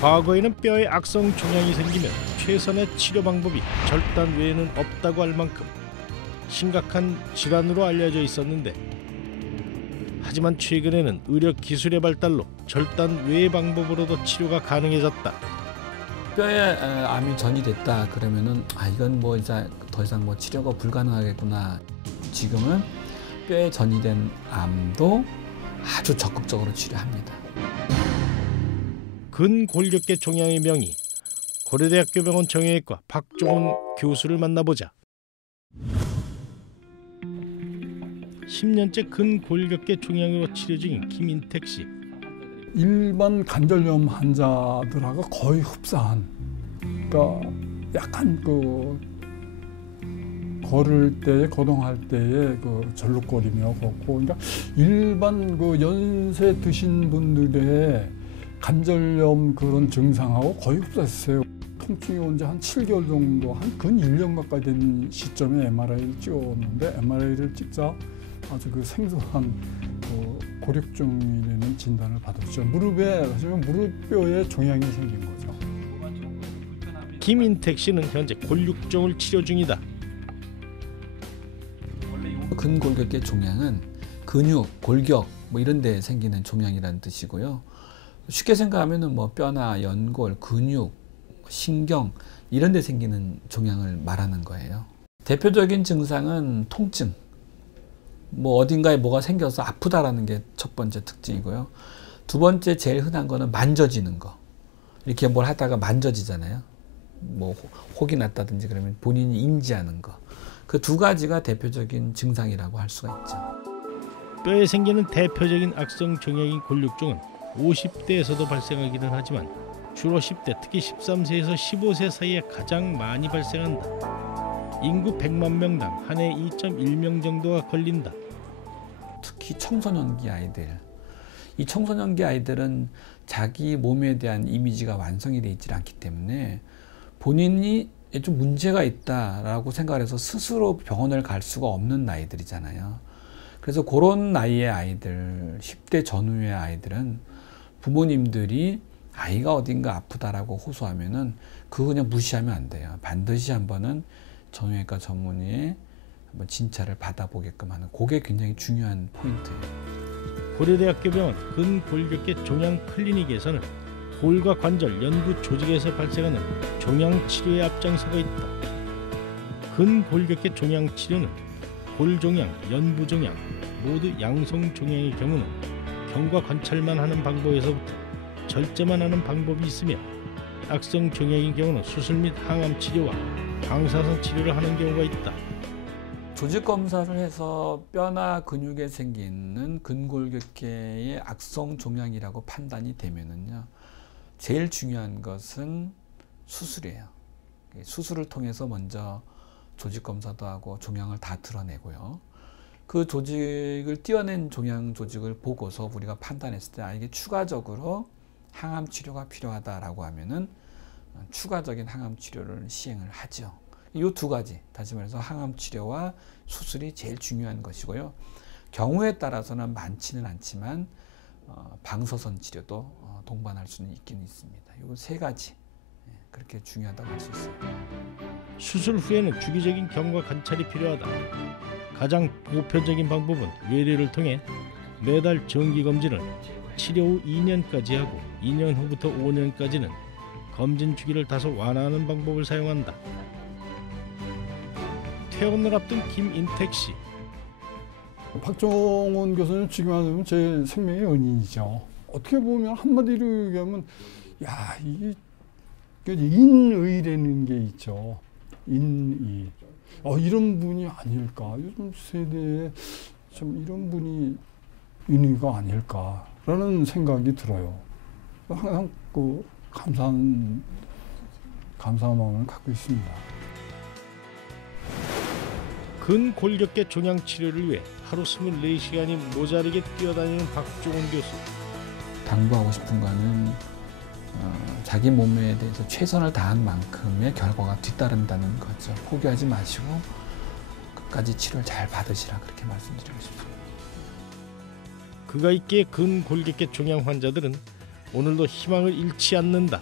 과거에는 뼈에 악성 종양이 생기면 최선의 치료 방법이 절단 외에는 없다고 할 만큼 심각한 질환으로 알려져 있었는데, 하지만 최근에는 의료 기술의 발달로 절단 외의 방법으로도 치료가 가능해졌다. 뼈에 암이 전이됐다 그러면은 이건 뭐 이제 더 이상 뭐 치료가 불가능하겠구나. 지금은 뼈에 전이된 암도 아주 적극적으로 치료합니다. 근골격계 종양의 명의, 고려대학교 병원 정형외과 박종훈 교수를 만나보자. 10년째 근골격계 종양으로 치료 중인 김인택 씨. 일반 관절염 환자들하고 거의 흡사한, 그러니까 약간 걸을 때, 거동할 때에 절룩거리며 걷고, 그러니까 일반 연세 드신 분들의 관절염 그런 증상하고 거의 흡사했어요. 통증이 온 지 한 7개월 정도, 한 근 1년 가까이 된 시점에 MRI를 찍었는데, MRI를 찍자 아주 생소한 골격종이라는 진단을 받았죠. 무릎에, 사실은 무릎뼈에 종양이 생긴 거죠. 김인택 씨는 현재 골육종을 치료 중이다. 근골격계 종양은 근육, 골격 뭐 이런 데 생기는 종양이라는 뜻이고요. 쉽게 생각하면은 뭐 뼈나 연골, 근육, 신경 이런 데 생기는 종양을 말하는 거예요. 대표적인 증상은 통증. 뭐 어딘가에 뭐가 생겨서 아프다라는 게 첫 번째 특징이고요. 두 번째 제일 흔한 거는 만져지는 거. 이렇게 뭘 하다가 만져지잖아요. 뭐 혹이 났다든지 그러면 본인이 인지하는 거. 그 두 가지가 대표적인 증상이라고 할 수가 있죠. 뼈에 생기는 대표적인 악성 종양인 골육종은 50대에서도 발생하기는 하지만 주로 10대, 특히 13세에서 15세 사이에 가장 많이 발생한다. 인구 100만 명당 한 해 2.1명 정도가 걸린다. 특히 청소년기 아이들. 이 청소년기 아이들은 자기 몸에 대한 이미지가 완성이 되어 있지 않기 때문에 본인이 좀 문제가 있다라고 생각을 해서 스스로 병원을 갈 수가 없는 나이들이잖아요. 그래서 그런 나이의 아이들, 10대 전후의 아이들은 부모님들이 아이가 어딘가 아프다라고 호소하면은 그거 그냥 무시하면 안 돼요. 반드시 한번은 정형외과 전문의의 한번 진찰을 받아보게끔 하는, 그게 굉장히 중요한 포인트예요. 고려대학교 병원 근골격계 종양 클리닉에서는 골과 관절, 연부 조직에서 발생하는 종양 치료에 앞장서고 있다. 근골격계 종양 치료는 골종양, 연부 종양, 모두 양성 종양의 경우는 경과 관찰만 하는 방법에서부터 절제만 하는 방법이 있으며, 악성 종양인 경우는 수술 및 항암 치료와 방사선 치료를 하는 경우가 있다. 조직 검사를 해서 뼈나 근육에 생기는 근골격계의 악성 종양이라고 판단이 되면은요, 제일 중요한 것은 수술이에요. 수술을 통해서 먼저 조직 검사도 하고 종양을 다 드러내고요. 그 조직을 띄어낸 종양 조직을 보고서 우리가 판단했을 때 이게 추가적으로 항암 치료가 필요하다라고 하면은 추가적인 항암 치료를 시행을 하죠. 이 두 가지, 다시 말해서 항암 치료와 수술이 제일 중요한 것이고요. 경우에 따라서는 많지는 않지만 방사선 치료도 동반할 수는 있긴 있습니다. 이 세 가지, 그렇게 중요하다고 할 수 있어요. 수술 후에는 주기적인 경과 관찰이 필요하다. 가장 보편적인 방법은 외래를 통해 매달 정기검진을 치료 후 2년까지 하고, 2년 후부터 5년까지는 검진 주기를 다소 완화하는 방법을 사용한다. 퇴원을 앞둔 김인택 씨. 박종훈 교수는 지금 하면 제 생명의 은인이죠. 어떻게 보면 한마디로 얘기하면, 이게 인의라는 게 있죠. 인의. 이런 분이 아닐까. 요즘 세대에 참 이런 분이 인의가 아닐까라는 생각이 들어요. 항상 감사한 마음을 갖고 있습니다. 근골격계 종양 치료를 위해 하루 24시간이 모자르게 뛰어다니는 박종훈 교수. 당부하고 싶은 거는 자기 몸에 대해서 최선을 다한 만큼의 결과가 뒤따른다는 거죠. 포기하지 마시고 끝까지 치료를 잘 받으시라, 그렇게 말씀드리고 싶습니다. 그가 있기에 근골격계 종양 환자들은 오늘도 희망을 잃지 않는다.